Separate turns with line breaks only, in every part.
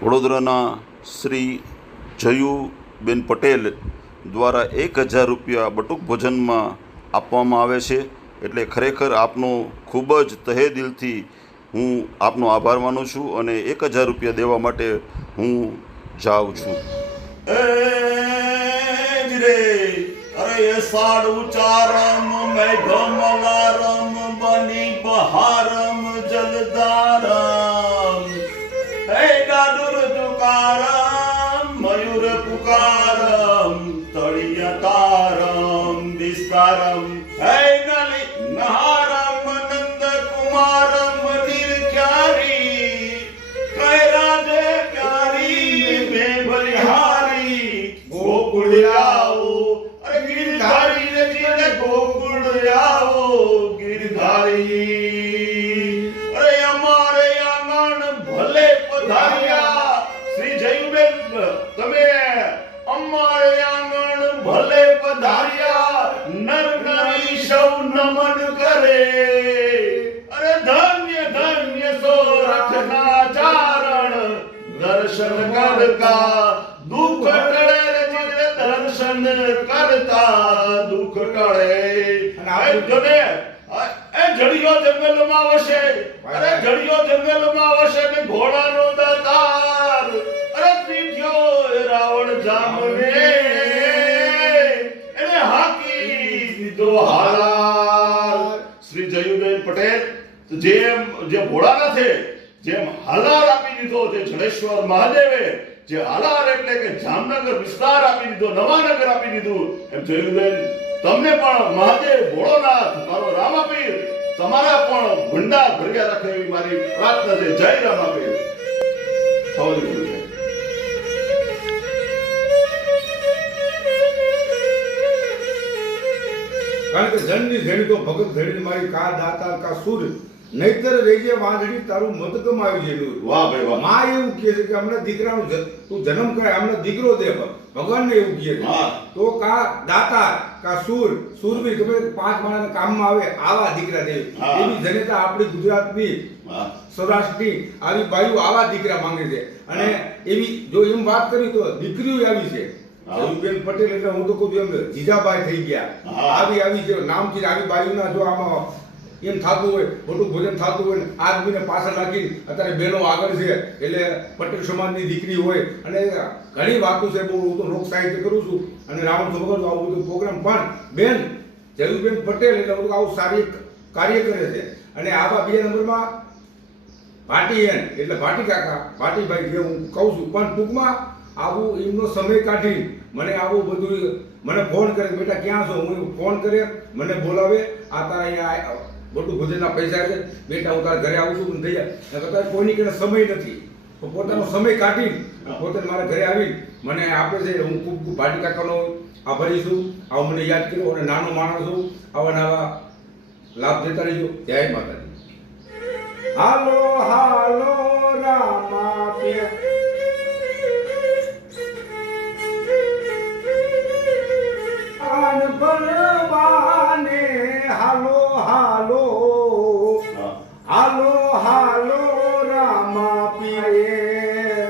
વડોદરાના શ્રી જયુબેન પટેલ દ્વારા એક હજાર રૂપિયા બટુક ભોજનમાં આપવામાં આવે છે. એટલે ખરેખર આપનો ખૂબ જ તહે દિલથી હું આપનો આભાર માનું છું અને એક હજાર રૂપિયા દેવા માટે હું જાઉં છું.
બની બહારમ જલધારમ સૌ નમન કરે. અરે ધન્ય ધન્ય સોરઠના ચારણ દર્શન કરતા દુઃખ ટળે દર્શન કરતા દુઃખ ટળે. અને જોને એ જડિયો જંગલમાં વસે. અરે જડિયો જંગલમાં વસે ને ઘોડાનો હાલાર. શ્રી જયુબેન પટેલ જેમ જે ભોળાનાથે જેમ હાલાર આપી દીધો, જે જડેશ્વર મહાદેવે, જે હાલાર એટલે કે જામનગર વિસ્તાર આપી દીધો, નવાનગર આપી દીધું, એમ જયુબેન, તમને પણ મહાદેવ ભોળોનાથ, મારો રામાપીર, તમારા પણ ભંડાર ભર્યા રાખે એવી મારી પ્રાર્થના છે. જય રામાપીર. સૌથી
કારણ કે જનની ધણી તો ભગત ધણી મારી કા દાતા કા સુર. નહીતર રેજે વાંધણી તારું મત કમાયું છે એનું. વાહ ભાઈ વાહ. માં એવું કહે છે કે અમને દીકરાનો તું જન્મ કરે અમને દીકરો દે ભગવાનને એવું કહે છે. તો કા દાતા કા સુર સુરવીર ગમે પાંચ માણસ કામમાં આવે આવા દીકરા દે. એવી જનતા આપણી ગુજરાતની સૌરાષ્ટ્રની આવી બાયુ આવા દીકરા માંગે છે. અને એવી જો એમ વાત કરી તો દીકરીઓ આવી છે. હા. પટેલ એટલે હું તો કહું એમ જીજાબાઈ થઈ ગયા આવી આવી આવી નામ નામથી આવી બાયુના જો આમાં એમ થતું હોય મોટું ભોજન થતું હોય આદમીને પાછળ રાખી અત્યારે બહેનો આગળ છે એટલે પટેલ સમાજની દીકરી હોય અને ઘણી વાતો છે બહુ હું તો લોક સાહિત્ય કરું છું અને રાવણ સમગ્ર આવું બધું પ્રોગ્રામ પણ બેન જયુબેન પટેલ એટલે બધું આવું સારી કાર્ય કરે છે અને આવા બીજા નંબરમાં ભાટી એન એટલે ભાટી કાકા ભાટીભાઈ જે હું કહું છું પણ ટૂંકમાં આવું એમનો સમય કાઢી મને આવું બધું મને ફોન કરે, બેટા, ક્યાં છો? હું ફોન કરે, મને બોલાવે, આ તારા અહીંયા મોટું ભોજનના પૈસા છે, બેટા, હું તારા ઘરે આવું છું થઈ જાય. તારે કોઈની કને સમય નથી. તો પોતાનો સમય કાઢી પોતે મારા ઘરે આવી, મને આપે છે, હું ખૂબ ખૂબ ભાટી કાકાનો આભારી છું. આવું મને યાદ કર્યો, અને નાનો માણસ છું. આવા નવા લાભ દેતા રહીજો. જય માતાજી.
હાલો! હાલો હાલો. હાલો હાલો, રામા પિયે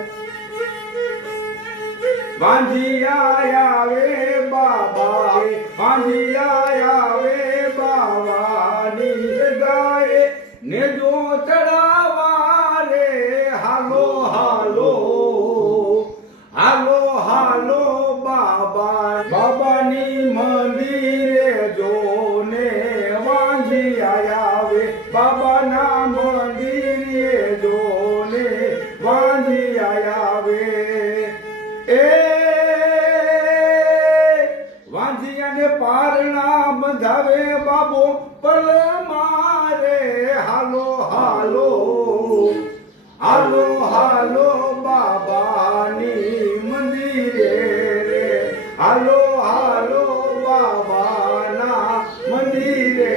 વાંધિયા આવે બાબા વાંધિયા આવે બાવાની ગાય ને જો ચડાવા રે હાલો હાલો. હાલો હાલો બાબા બાબાની મંદિરે હાલો હાલો હાલો હાલો, બાબાની મંદિરે હાલો હાલો, બાબાના મંદિરે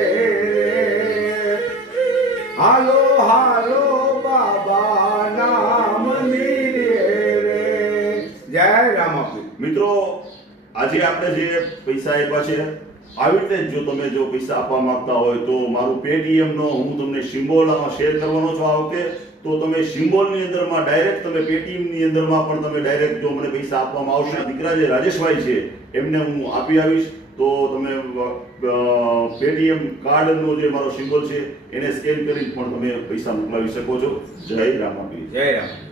હાલો હાલો, બાબાના મંદિરે જય રામ
મિત્રો, આજે આપણે જે પૈસા આપ્યા છે આવી રીતે જ તમે જો પૈસા આપવા માંગતા હોય તો મારું પેટીએમનો હું તમને સિમ્બોલ શેર કરવાનો છું આ વખતે. તો તમે સિમ્બોલની અંદરમાં ડાયરેક્ટ તમે પેટીએમની અંદરમાં પણ તમે ડાયરેક્ટ જો મને પૈસા આપવામાં આવશે. દીકરા જે રાજેશભાઈ છે, એમને હું આપી આવીશ. તો તમે પેટીએમ કાર્ડનો જે મારો સિમ્બોલ છે, એને સ્કેન કરી પણ તમે પૈસા મોકલાવી શકો છો. જય રામાપીર. જય રામ